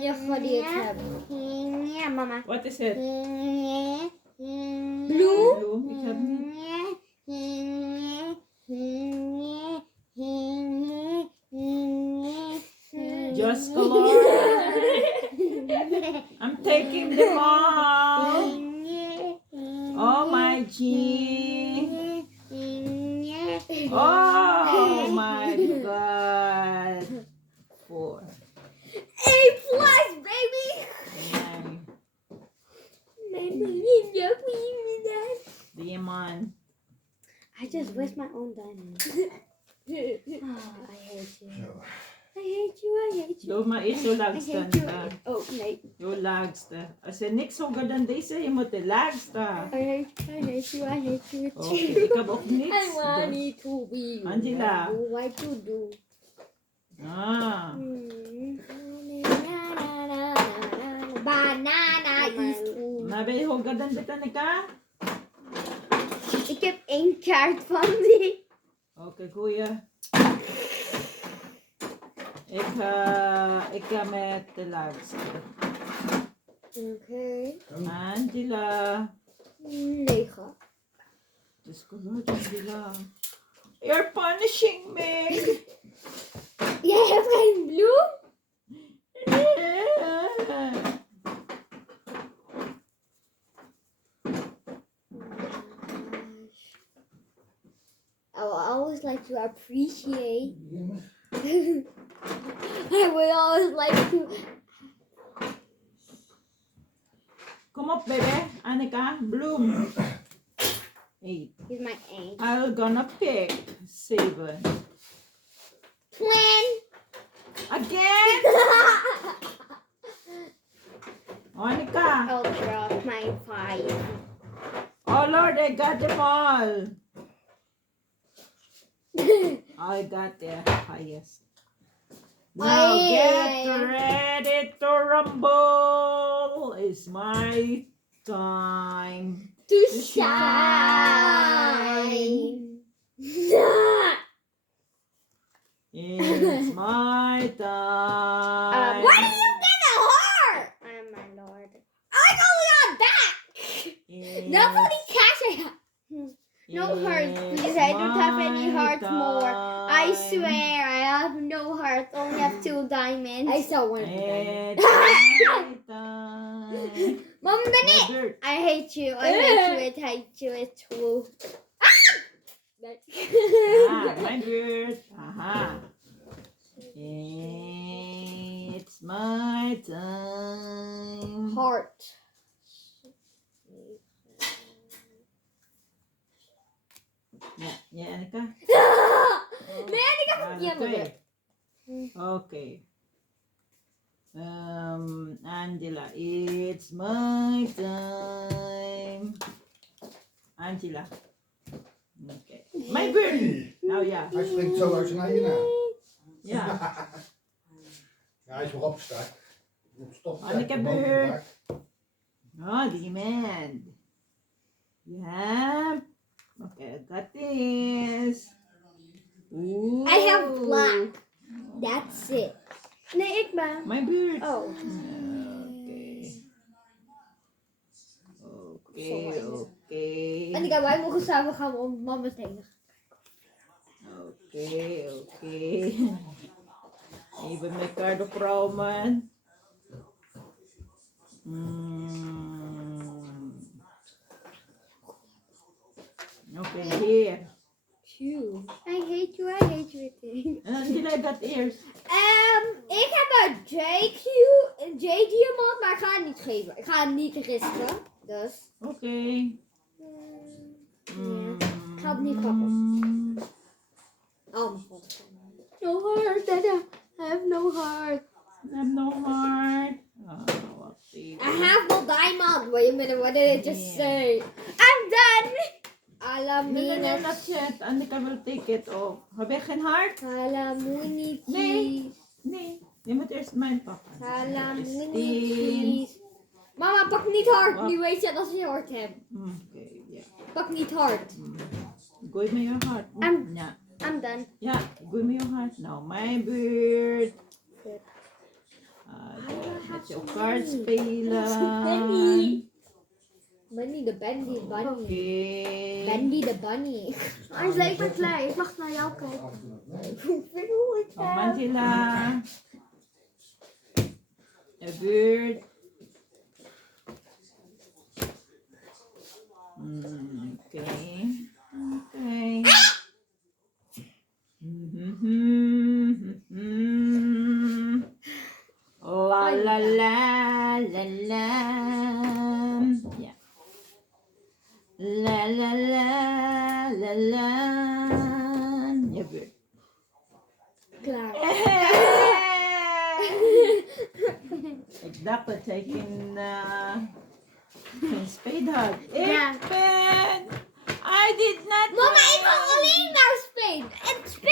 Ja, ga die het hebben. Ja, mama. What is it? Bloem. Bloem. Ik heb niet. Just color. I'm taking them all. Oh my G. Oh my God. 4. A plus, baby. Diamond. I just waste my own diamond. Oh, I hate you. I hate you, I hate you. Doe maar eerst zo I laagste. hate you. Oh, nee. Zo laagste. Als je niks hoger dan deze, je moet de laagste. I hate you, I hate you. Oké, ik heb ook niks. I want it to be. Angela. What to do? Ah. Banana is cool. Maar ben je hoger dan dit, Annika? Ik heb 1 kaart van die. Oké, goeie. Ik ga met de laagste. Oké. Angela. 9. Het is goed, Angela. You're punishing me. Jij hebt geen bloem? I will always like to appreciate. I will always like to. Kom op, baby. Annika, bloem. 8. Here's my 8. I'm gonna pick 7. Twin. Again? Annika. I'll drop my 5. Oh Lord, I got them all. I got the highest. Now get ready to rumble. It's my time To shine. It's my time. Why do you get a heart? My lord. I only got that. Nobody cash it. No hearts, please. I don't have any hearts more. I swear, I have no hearts. Only have 2 diamonds. I saw one. It's my time. Mom, Mother. I hate you. I hate you. I hate you. It's true. My bird. Aha. It's my time. Heart. Ja, Annika. Nee, ik heb het niet meer. Okay. Angela, it's my time. Angela. Okay. My bird. Nou ja. Hij springt zo uit zijn eigen naam. Ja. Ja, hij is weer opgestart. Stop. Annika bird. Oh, die man. Ja. Okay, I got this. Ooh. I have black. That's it. Nee, ik ben. My bird. Oh. Okay. En wij mogen samen gaan om mama tegen. Okay. Even mijn kaart opruimen. Okay, here. Phew. I hate you again. And until I got ears. Ik heb een J-diamant, maar ik ga het niet geven. Ik ga het niet risken. Dus. Okay. Ja. Ik ga het niet pakken. Oh mijn god. No heart, Dada. I have no heart. I have no heart. Oh, I have no diamond. Wait a minute, what did it just say? I'm done. No, not yet. Annika will take it off. Heb je geen hart? Halamuni Nee. Nee. Je moet eerst mijn pakken. Halamuni. Mama, pak niet hard. Nu weet je dat je hard hebt. Okay, yeah. Pak niet hard. Give me your heart. Yeah. I'm done. Yeah, give me your heart now. My bird. Let your cards spelen. Bunny the Bendy Bunny. Oké. Bendy the Bunny. Hij is leuk met klei. Ik mag naar jou kijken. Oh, Angela. A bird. Okay. Okay. La la la la la. Yeah. La la la la la. Ja, bird. Klaar. Ik dacht dat jij geen spade had. Ja. I did not. Mama, ik wil alleen maar spelen. En spelen.